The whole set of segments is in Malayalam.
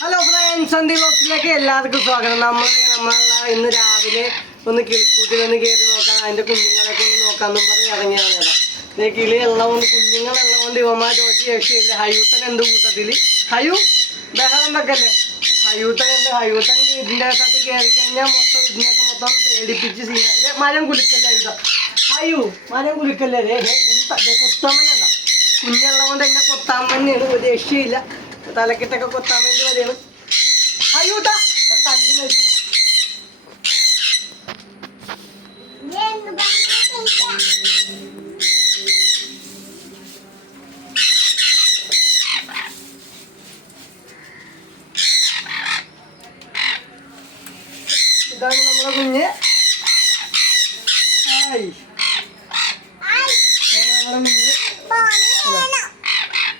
ഹലോ ഫ്രണ്ട്സ് സന്ധി ബോക്സിലേക്ക് എല്ലാവർക്കും സ്വാഗതം. നമ്മൾ നമ്മൾ ഇന്ന് രാവിലെ ഒന്ന് കിളിക്കൂട്ടിൽ ഒന്ന് കയറി നോക്കാൻ അതിന്റെ കുഞ്ഞുങ്ങളൊക്കെ ഒന്ന് നോക്കാമെന്നും പറഞ്ഞ് ഇറങ്ങിയാണ് കേട്ടോ. കിളി എല്ലാം കൊണ്ട് കുഞ്ഞുങ്ങളെല്ലാം കൊണ്ട് ഇവന്മാർ ഒരു രക്ഷയില്ല. ഹയൂത്തൻ എന്ത് കൂട്ടത്തിൽ? ഹയു ബഹളം വെക്കല്ലേ? ഹയൂത്തൻ എന്ത് ഹയൂത്തൻ ഇതിന്റെ അകത്ത് കയറി കഴിഞ്ഞാൽ മൊത്തം ഇതിനൊക്കെ മൊത്തം പേടിപ്പിച്ച് ചെയ്യാം മരം കുലുക്കല്ലേ ഇതാ. ഹയു മരം കുലുക്കല്ലേ? ദേ, കുഞ്ഞുള്ളതുകൊണ്ട് എന്നെ കൊത്താൻ തന്നെയാണ് ഒരു രക്ഷയില്ല. തലക്കെട്ടൊക്കെ കൊത്താൻ വേണ്ടി വരെയാണ് അയ്യൂട്ടാ തല്ലി മരിക്കും ഇതാണ് നമ്മുടെ കുഞ്ഞ് ഹായ് ഇതാണ് നമ്മുടെ കുഞ്ഞ് ദേഷ്യം ഞാൻ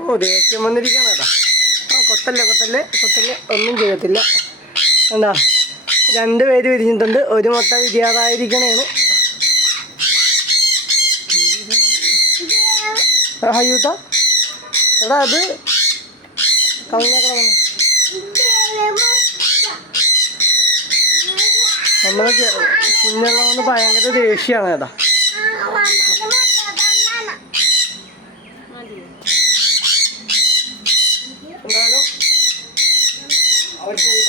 ഓ ദേഷ്യം വന്നിരിക്കണ കേട്ടോ. ഓ കൊത്തല്ലേ കൊത്തല്ലേ കൊത്തല്ലേ ഒന്നും ചെയ്യത്തില്ല. എന്താ രണ്ട് പേര് വിരിഞ്ഞിട്ടുണ്ട്. ഒരു മുട്ട വിരിയാതായിരിക്കണേന്ന് ഹയ്യൂട്ട എടാ അത് കളഞ്ഞേക്കണം നമ്മളെ കുഞ്ഞുള്ളതുകൊണ്ട് ഭയങ്കര ദേഷ്യമാണ് കേട്ടാ എന്തായാലും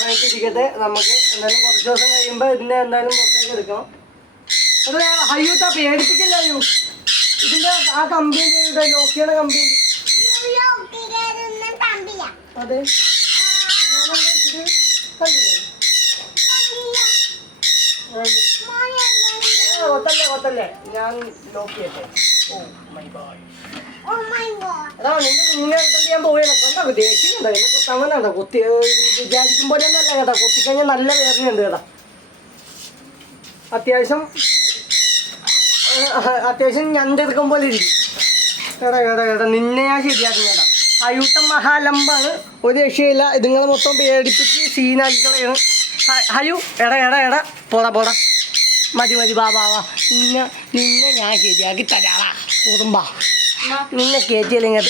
ഇരിക്കട്ടെ നമുക്ക് എന്തായാലും കുറച്ച് ദിവസം കഴിയുമ്പോൾ ഇതിനെ എന്തായാലും പുറത്തേക്ക് എടുക്കണം. അത് ഹയ്യൂട്ട പേടിപ്പിക്കില്ല അയ്യോ. ഇതിന്റെ ആ കമ്പനി നോക്കിയാണ് കമ്പനി അതെ? കണ്ടില്ലേ? കൊത്തല്ലേ ഞാൻ ലോക്ക് നിന്റെ ഞാൻ പോവുകയാണ്. കണ്ടോ ദേഷ്യം എന്നെ കൊത്തി വിചാരിക്കും പോലെ ഒന്നല്ല കേട്ടോ. കൊത്തിക്കഴിഞ്ഞാൽ നല്ല വേദനയുണ്ട് കേട്ടോ. അത്യാവശ്യം അത്യാവശ്യം ഞണ്ടെടുക്കും പോലെ ഇരിക്കും. കേടാ കേടാ കേടാ നിന്നെ ഞാൻ ശരിയാക്കും കേട്ടാ. അയൂട്ടം മഹാലമ്പാണ്. ഒരു രക്ഷയില്ല. ഇതുങ്ങളെ മൊത്തം പേടിപ്പിച്ച് സീനാക്കി കളയാണ് ഹ- ഹയു എടാ എടാ എടാ. പോടാ പോടാ. മതി മതി ബാ ബാ ബാ നിന്നെ നിന്നെ ഞാൻ ശരിയാക്കി തരാറാ കുടുംബ നിന്നെ കയറ്റിയില്ലെങ്കിൽ